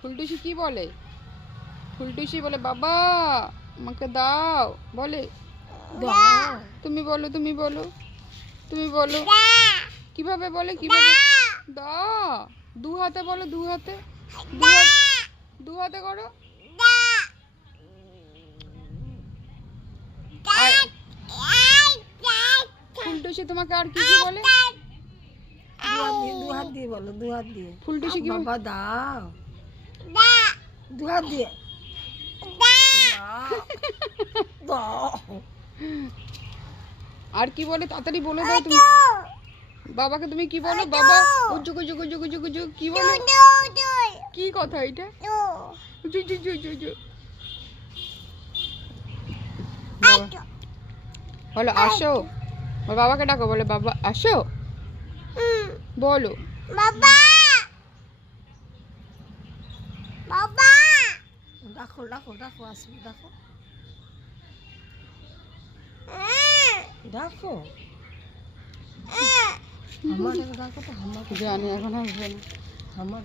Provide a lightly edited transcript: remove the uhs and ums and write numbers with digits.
ফুলটুসি কি বলে? ফুলটুসি বলে বাবা আমাকে দাও, বলে তুমি বলো, তুমি বলো, তুমি বলো কিভাবে বলে, কিভাবে? দা, দু হাতে বলো, দু হাতে, দু হাতে করো। ফুলটুসি তোমাকে আর কি কি বলে? দু হাত দিয়ে বলো, দু হাত দিয়ে। ফুলটুসি কি বাবা দাও, দু হাত দিয়ে দাও। আর কি বলে তাড়াতাড়ি বলে দাও তুমি। বাবাকে তুমি কি বলো? বাবা উজু গুজু গুজু গুজু গুজু কি বলো? কি কথা এটা? উজু জু জু জু জু। বলো আসো, বাবাকে ডাকো, বলে বাবা আসো, বলো বাবা, বাবা ডাকো, ডাকো, ডাকো, আসবে, ডাকো, ডাকো, আমার ডাকো তো, আমার জানি এখন আসবে না। আমার